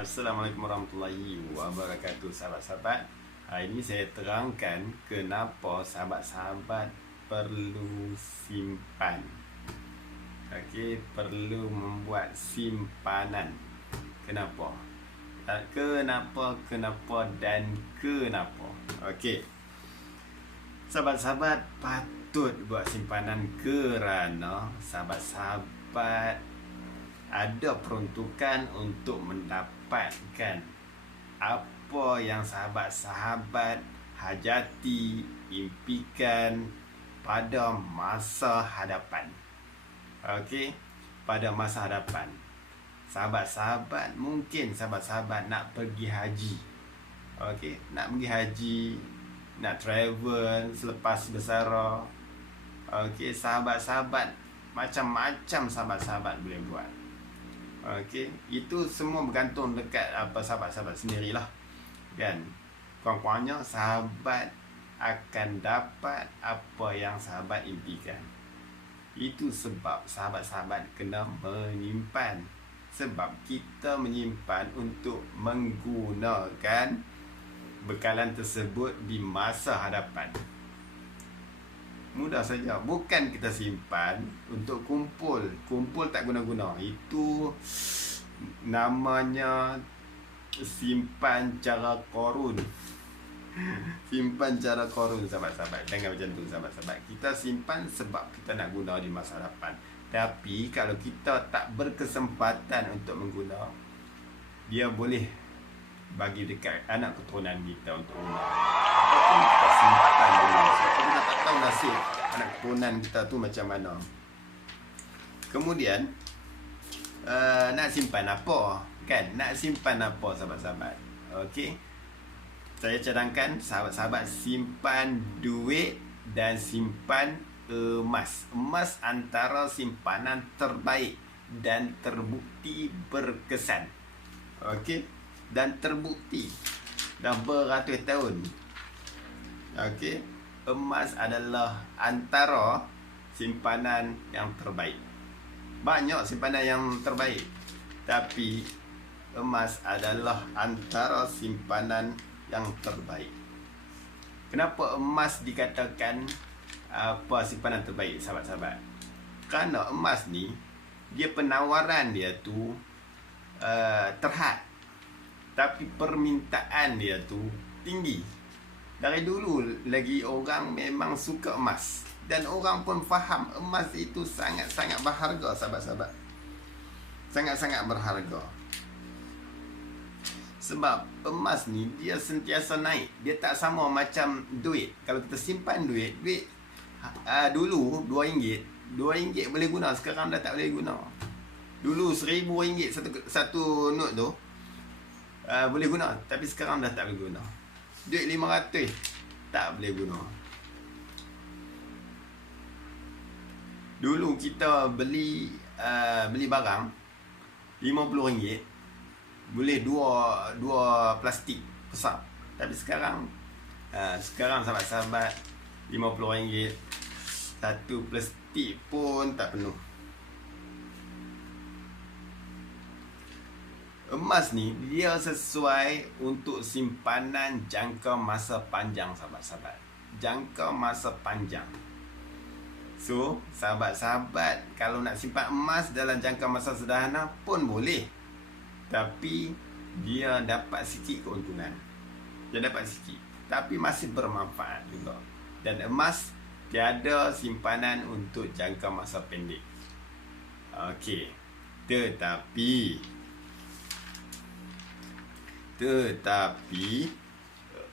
Assalamualaikum warahmatullahi wabarakatuh, sahabat-sahabat. Hari ini saya terangkan kenapa sahabat-sahabat perlu simpan. Okey, perlu membuat simpanan. Kenapa? Kenapa dan kenapa? Okey. Sahabat-sahabat patut buat simpanan kerana sahabat-sahabat ada peruntukan untuk mendapatkan apa yang sahabat-sahabat hajati, impikan pada masa hadapan. Okey, pada masa hadapan. Sahabat-sahabat, mungkin sahabat-sahabat nak pergi haji. Okey, nak pergi haji, nak travel selepas bersara. Okey, sahabat-sahabat macam-macam sahabat-sahabat boleh buat. Okey, itu semua bergantung dekat apa sahabat-sahabat sendirilah. Kan? Kurang-kurangnya sahabat akan dapat apa yang sahabat impikan. Itu sebab sahabat-sahabat kena menyimpan. Sebab kita menyimpan untuk menggunakan bekalan tersebut di masa hadapan. Mudah saja. Bukan kita simpan untuk kumpul. Kumpul tak guna-guna. Itu namanya simpan cara korun. Simpan cara korun, sahabat-sahabat. Jangan macam tu, sahabat-sahabat. Kita simpan sebab kita nak guna di masa hadapan. Tapi kalau kita tak berkesempatan untuk mengguna, dia boleh bagi dekat anak keturunan kita untuk guna. Ataupun kita simpan dulu. Sebab kita tak tahu nasib anak keturunan kita tu macam mana. Kemudian nak simpan apa? Kan? Nak simpan apa, sahabat-sahabat? Okey. Saya cadangkan sahabat-sahabat simpan duit dan simpan emas. Emas antara simpanan terbaik dan terbukti berkesan. Okey, dan terbukti dah beratus tahun. Okey, emas adalah antara simpanan yang terbaik. Banyak simpanan yang terbaik, tapi emas adalah antara simpanan yang terbaik. Kenapa emas dikatakan apa simpanan terbaik, sahabat-sahabat? Kerana emas ni, dia penawaran dia tu terhad, tapi permintaan dia tu tinggi. Dari dulu lagi orang memang suka emas, dan orang pun faham emas itu sangat-sangat berharga, sahabat-sahabat. Sangat-sangat berharga. Sebab emas ni dia sentiasa naik. Dia tak sama macam duit. Kalau kita simpan duit dulu RM2 boleh guna, sekarang dah tak boleh guna. Dulu RM1,000 satu note tu boleh guna, tapi sekarang dah tak boleh guna. Duit 500 tak boleh guna. Dulu kita beli barang RM50 boleh dua plastik besar. Tapi sekarang sahabat-sahabat, RM50 satu plastik pun tak penuh. Emas ni dia sesuai untuk simpanan jangka masa panjang, sahabat-sahabat. Jangka masa panjang. So, sahabat-sahabat kalau nak simpan emas dalam jangka masa sederhana pun boleh. Tapi dia dapat sikit keuntungan. Dia dapat sikit, tapi masih bermanfaat juga. Dan emas tiada simpanan untuk jangka masa pendek. Okey. Tetapi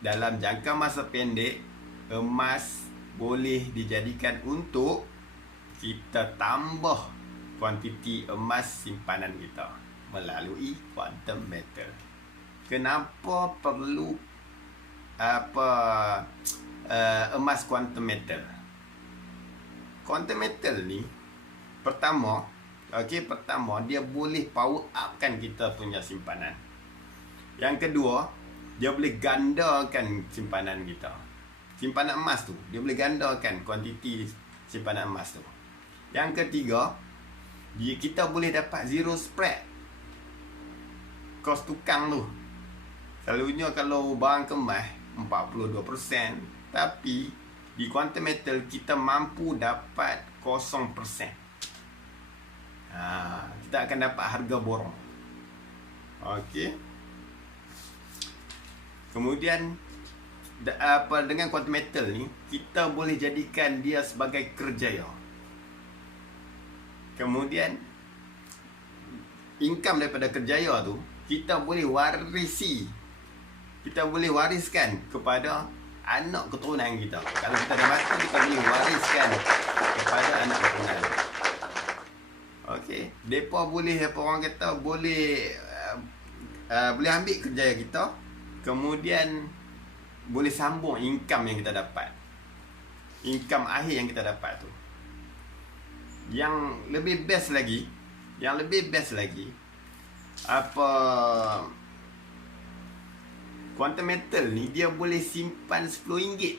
dalam jangka masa pendek, emas boleh dijadikan untuk kita tambah kuantiti emas simpanan kita melalui quantum metal. Kenapa perlu emas quantum metal? Quantum metal ni pertama dia boleh power upkan kita punya simpanan. Yang kedua, dia boleh gandakan simpanan kita. Simpanan emas tu, dia boleh gandakan kuantiti simpanan emas tu. Yang ketiga, kita boleh dapat zero spread. kos tukang tu. Selalunya kalau barang kemas 42%, tapi di Quantum Metal kita mampu dapat 0%. Kita akan dapat harga borong. Okey. Kemudian dengan Quantum Metal ni, kita boleh jadikan dia sebagai kerjaya. Kemudian income daripada kerjaya tu kita boleh wariskan kepada anak keturunan kita. Kalau kita dah mati, kita boleh wariskan kepada anak keturunan. Okey, depa boleh, apa orang kata, boleh ambil kerjaya kita, kemudian boleh sambung income yang kita dapat. Income akhir yang kita dapat tu. Yang lebih best lagi, Quantum Metal ni dia boleh simpan RM10.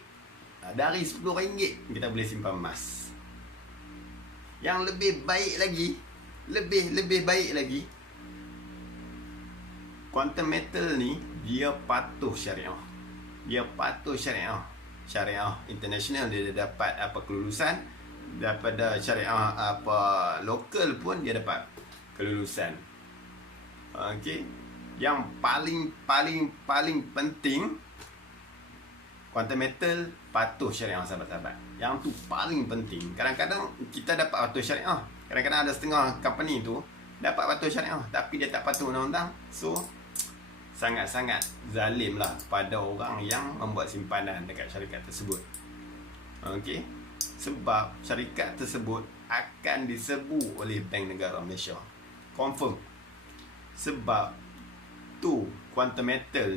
Dari RM10 kita boleh simpan emas. Yang lebih baik lagi, Quantum Metal ni dia patuh syariah. Syariah international, dia dapat kelulusan. Daripada syariah lokal pun dia dapat kelulusan. Okey. Yang paling penting, Quantum Metal patuh syariah, sahabat-sahabat. Yang tu paling penting. Kadang-kadang kita dapat patuh syariah. Kadang-kadang ada setengah company tu dapat patuh syariah, tapi dia tak patuh undang-undang. So sangat-sangat zalim lah pada orang yang membuat simpanan dekat syarikat tersebut. Okey. Sebab syarikat tersebut akan diserbu oleh Bank Negara Malaysia. Confirm. Sebab tu Quantum Metal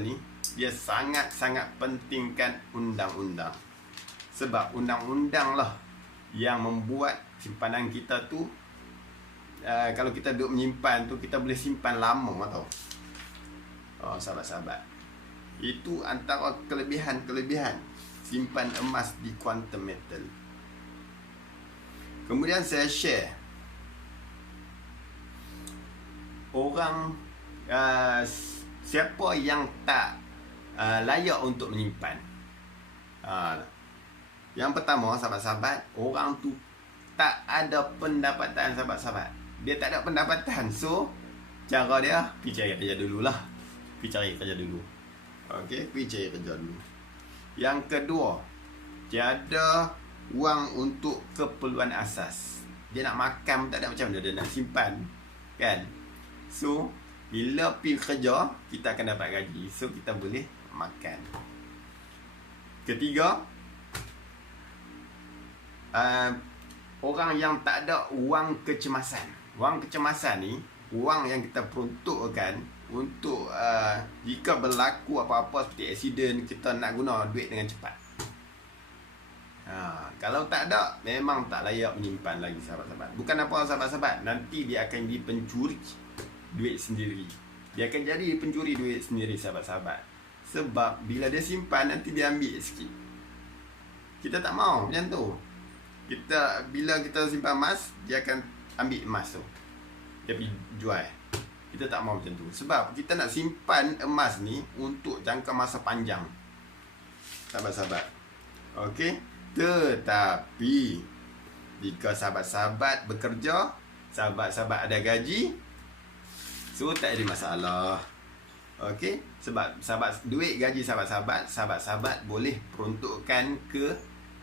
ni, dia sangat-sangat pentingkan undang-undang. Sebab undang-undang lah yang membuat simpanan kita tu, kalau kita duduk menyimpan tu, kita boleh simpan lama tau. Sahabat-sahabat, itu antara kelebihan simpan emas di Quantum Metal. Kemudian saya share orang siapa yang tak layak untuk menyimpan. Yang pertama, sahabat-sahabat, orang tu tak ada pendapatan, sahabat-sahabat. Dia tak ada pendapatan. So cara dia, pergi cari kerja dulu. Okey, pergi cari kerja dulu. Yang kedua, tiada wang untuk keperluan asas. Dia nak makan tak ada, macam mana dia nak simpan, kan? So bila pergi kerja, kita akan dapat gaji. So kita boleh makan. Ketiga, orang yang tak ada wang kecemasan. Wang kecemasan ni, wang yang kita peruntukkan untuk jika berlaku apa-apa seperti aksiden, kita nak guna duit dengan cepat. Kalau tak ada, memang tak layak menyimpan lagi, sahabat-sahabat. Bukan apa, sahabat-sahabat, nanti dia akan jadi pencuri duit sendiri. Dia akan jadi pencuri duit sendiri, sahabat-sahabat. Sebab bila dia simpan, nanti dia ambil sikit. Kita tak mau macam tu. Bila kita simpan emas, dia akan ambil emas tu, dia pergi jual. Kita tak mau macam tu. Sebab kita nak simpan emas ni untuk jangka masa panjang, sahabat-sahabat. Okey. Tetapi jika sahabat-sahabat bekerja, sahabat-sahabat ada gaji, so tak ada masalah. Okey. Sebab duit gaji sahabat-sahabat boleh peruntukkan ke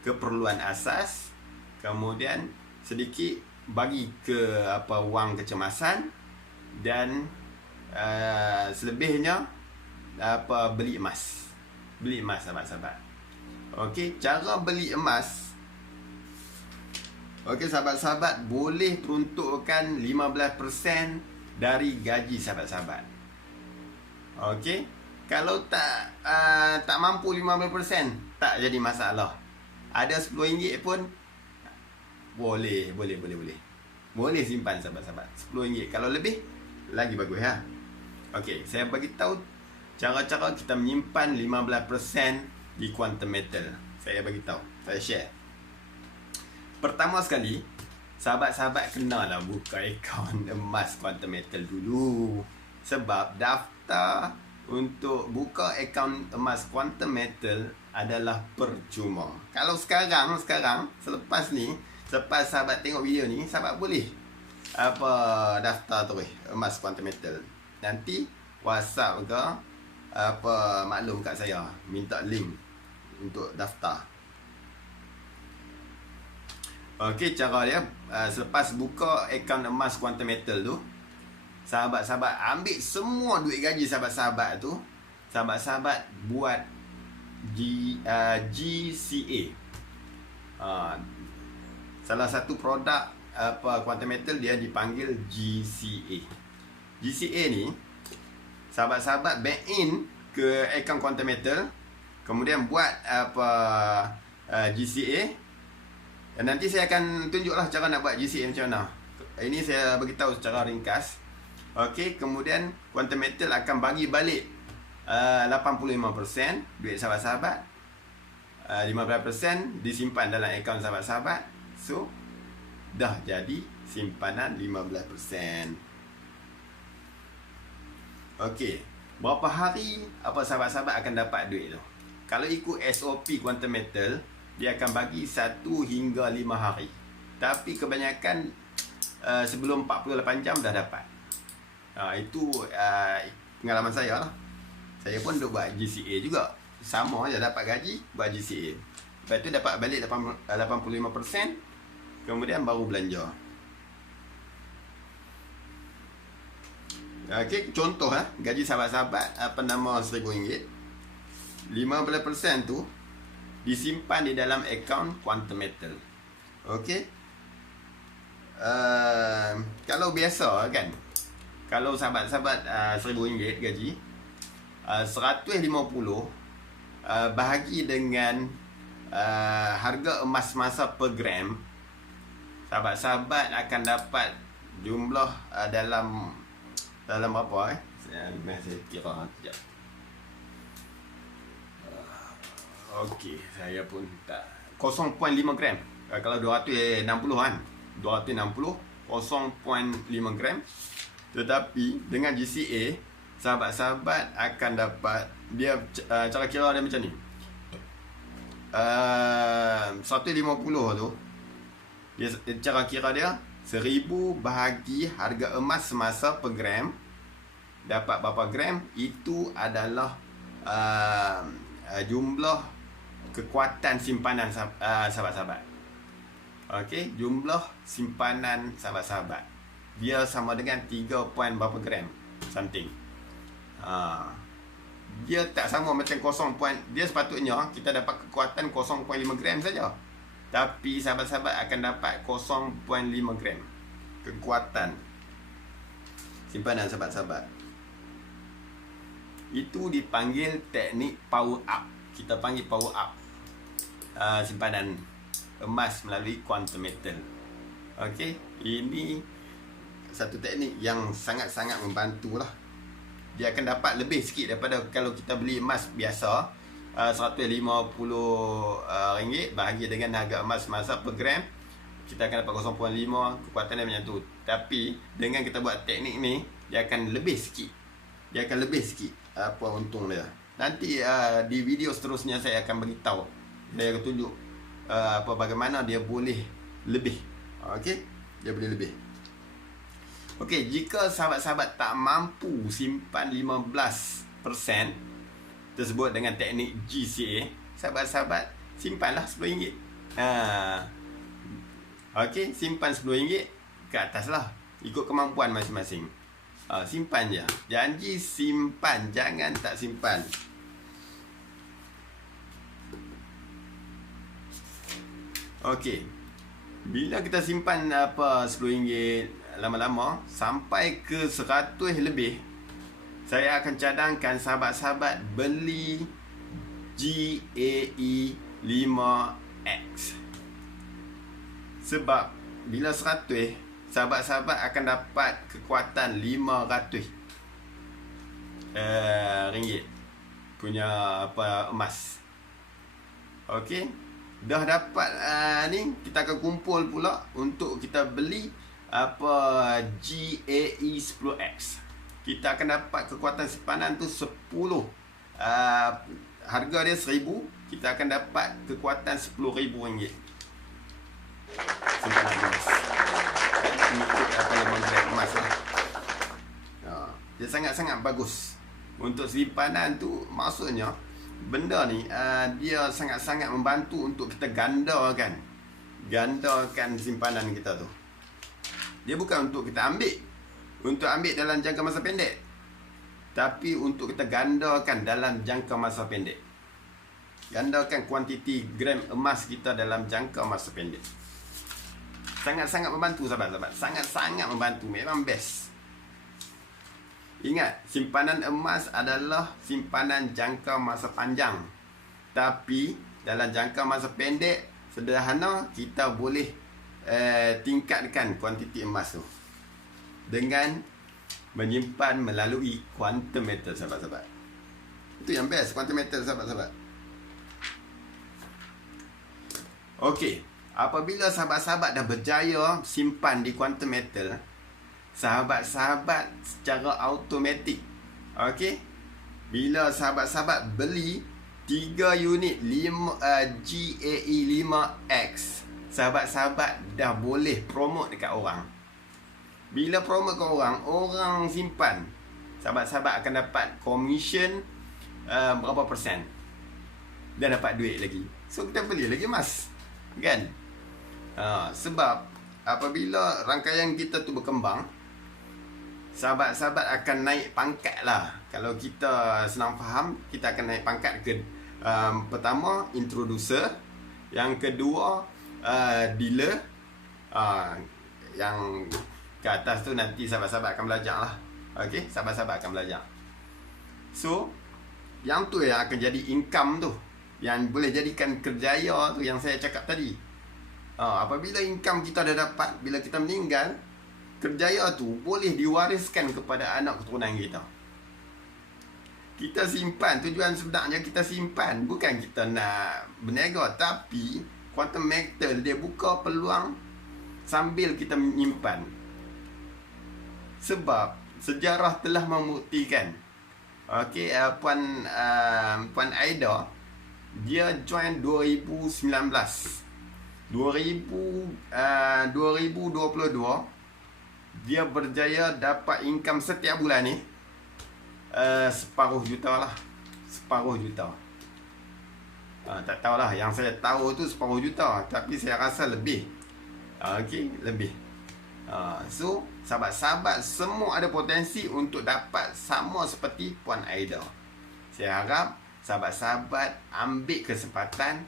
keperluan asas, kemudian sedikit bagi ke wang kecemasan, dan selebihnya beli emas, sahabat-sahabat. Okey, cara beli emas. Okey, sahabat-sahabat boleh peruntukkan 15% dari gaji sahabat-sahabat. Okey, kalau tak mampu 15%, tak jadi masalah. Ada RM10 pun boleh simpan, sahabat-sahabat. RM10. Kalau lebih, lagi bagus, ha. Okey, saya bagi tahu cara-cara kita menyimpan 15% di Quantum Metal. Saya bagi tahu, saya share. Pertama sekali, sahabat-sahabat kenalah buka akaun emas Quantum Metal dulu. Sebab daftar untuk buka akaun emas Quantum Metal adalah percuma. Kalau sekarang selepas sahabat tengok video ni, sahabat boleh daftar terus emas Quantum Metal. Nanti WhatsApp ke maklum kat saya, minta link untuk daftar. Okey, cara dia selepas buka akaun emas Quantum Metal tu, sahabat-sahabat ambil semua duit gaji sahabat-sahabat tu, sahabat-sahabat buat GCA. Salah satu produk Quantum Metal dia dipanggil GCA. GCA ni sahabat-sahabat bank in ke akaun Quantum Metal, kemudian buat GCA. Dan nanti saya akan tunjuklah cara nak buat GCA macam mana. Ini saya beritahu secara ringkas. Okey, kemudian Quantum Metal akan bagi balik 85% duit sahabat-sahabat. 15% disimpan dalam akaun sahabat-sahabat. So, dah jadi simpanan 15%. Okey, berapa hari sahabat-sahabat akan dapat duit tu? Kalau ikut SOP Quantum Metal, dia akan bagi 1 hingga 5 hari. Tapi kebanyakan sebelum 48 jam dah dapat. Itu pengalaman saya lah. Saya pun duk buat GCA juga. Sama je dapat gaji, buat GCA. Lepas tu dapat balik 85%. Kemudian baru belanja. Okey, contoh gaji sahabat-sahabat nama RM1,000. 15% tu disimpan di dalam akaun Quantum Metal. Okey. Kalau biasa kan, kalau sahabat-sahabat RM1,000 gaji, 150 bahagi dengan harga emas masa per gram, sahabat-sahabat akan dapat jumlah dalam berapa saya kira sekejap. Okey, saya pun tak 0.5 gram. Kalau 260 kan, 260 0.5 gram. Tetapi dengan GCA, sahabat-sahabat akan dapat dia cara kira dia macam ni. 150 tu dia cara kira dia 1000 bahagi harga emas semasa per gram, dapat berapa gram, itu adalah jumlah kekuatan simpanan sahabat-sahabat. Okey, jumlah simpanan sahabat-sahabat dia sama dengan 3 point berapa gram something. Dia tak sama macam 0 point. Dia sepatutnya kita dapat kekuatan 0.5 gram saja. Tapi sahabat-sahabat akan dapat 0.5 gram kekuatan simpanan sahabat-sahabat. Itu dipanggil teknik power up. Kita panggil power up simpanan emas melalui Quantum Metal. Okey, ini satu teknik yang sangat-sangat membantu lah. Dia akan dapat lebih sikit daripada kalau kita beli emas biasa, RM150 bahagi dengan harga emas masa per gram, kita akan dapat 0.5, kekuatan dia macam tu. Tapi dengan kita buat teknik ni, dia akan lebih sikit. Dia akan lebih sikit apa untung dia. Nanti di video seterusnya saya akan beritahu. Saya akan tunjuk bagaimana dia boleh lebih. Okey, dia boleh lebih. Okey, jika sahabat-sahabat tak mampu simpan 15% tersebut dengan teknik GCA, sahabat-sahabat simpanlah RM10. Okey, simpan RM10 ke atas lah, ikut kemampuan masing-masing. Simpan je. Janji simpan, jangan tak simpan. Okey, bila kita simpan RM10 lama-lama sampai ke 100 lebih, saya akan cadangkan sahabat-sahabat beli GAE 5X. Sebab bila 100, sahabat-sahabat akan dapat kekuatan 500 ringgit punya emas. Okey, dah dapat ni, kita akan kumpul pula untuk kita beli apa GAE 10X. Kita akan dapat kekuatan simpanan tu 10. Harga dia 1,000, kita akan dapat kekuatan RM10,000 simpanan emas. Mengikut apa nama grade emas lah. Dia sangat-sangat bagus. Untuk simpanan tu, maksudnya benda ni dia sangat-sangat membantu untuk kita gandakan simpanan kita tu. Dia bukan untuk kita ambil dalam jangka masa pendek, tapi untuk kita gandakan dalam jangka masa pendek. Gandakan kuantiti gram emas kita dalam jangka masa pendek. Sangat-sangat membantu sahabat-sahabat. Sangat-sangat membantu. Memang best. Ingat, simpanan emas adalah simpanan jangka masa panjang. Tapi dalam jangka masa pendek, sederhana, kita boleh tingkatkan kuantiti emas tu dengan menyimpan melalui quantum metal, sahabat-sahabat. Itu yang best, quantum metal, sahabat-sahabat. Okey, apabila sahabat-sahabat dah berjaya simpan di quantum metal, sahabat-sahabat secara automatik, okey, bila sahabat-sahabat beli 3 unit GAE 5X, sahabat-sahabat dah boleh promote dekat orang. Bila promote ke orang, orang simpan, sahabat-sahabat akan dapat komisen berapa persen, dan dapat duit lagi. So kita beli lagi emas, kan? Sebab apabila rangkaian kita tu berkembang, sahabat-sahabat akan naik pangkat lah. Kalau kita senang faham, kita akan naik pangkat ke pertama, introducer. Yang kedua, dealer. Yang ke atas tu nanti sahabat-sahabat akan belajar lah. Okay, sahabat-sahabat akan belajar. So, yang tu yang akan jadi income tu, yang boleh jadikan kerjaya tu yang saya cakap tadi. Apabila income kita dah dapat, bila kita meninggal, kerjaya tu boleh diwariskan kepada anak keturunan kita. Kita simpan, tujuan sebenarnya kita simpan, bukan kita nak berniaga, tapi quantum metal dia buka peluang sambil kita menyimpan. Sebab sejarah telah membuktikan, okey, Puan Aida, dia join 2019. 2022 dia berjaya dapat income setiap bulan ni separuh juta lah. Separuh juta. Tak tahulah, yang saya tahu tu separuh juta, tapi saya rasa lebih. Okey, lebih. So, sahabat-sahabat semua ada potensi untuk dapat sama seperti Puan Aida. Saya harap sahabat-sahabat ambil kesempatan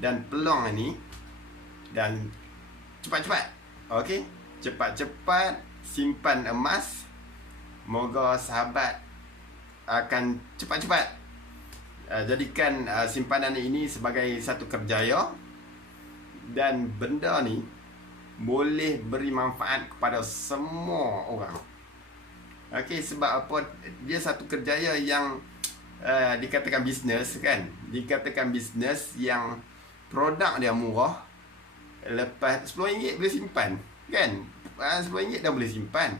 dan peluang ni, dan cepat-cepat. Okey, cepat-cepat simpan emas. Moga sahabat akan cepat-cepat jadikan simpanan ini sebagai satu kerjaya, dan benda ni boleh beri manfaat kepada semua orang. Okey, sebab apa? Dia satu kerjaya yang dikatakan bisnes, kan? Dikatakan bisnes yang produk dia murah. Lepas RM10 boleh simpan, kan? RM10 dah boleh simpan.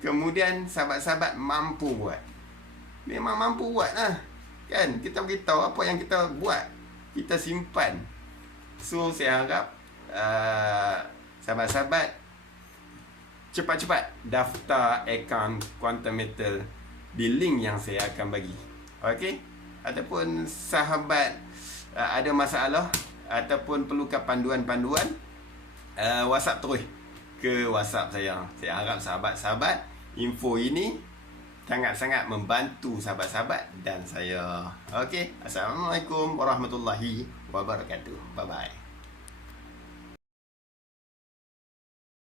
Kemudian sahabat-sahabat mampu buat. Memang mampu buat lah, kan? Kita beritahu apa yang kita buat, kita simpan. So saya harap sahabat-sahabat cepat-cepat daftar akaun Quantum Metal di link yang saya akan bagi. Okey? Ataupun sahabat ada masalah ataupun perlukan panduan-panduan, WhatsApp terus ke WhatsApp saya. Saya harap sahabat-sahabat info ini sangat-sangat membantu sahabat-sahabat dan saya. Okey, Assalamualaikum warahmatullahi wabarakatuh. Bye-bye.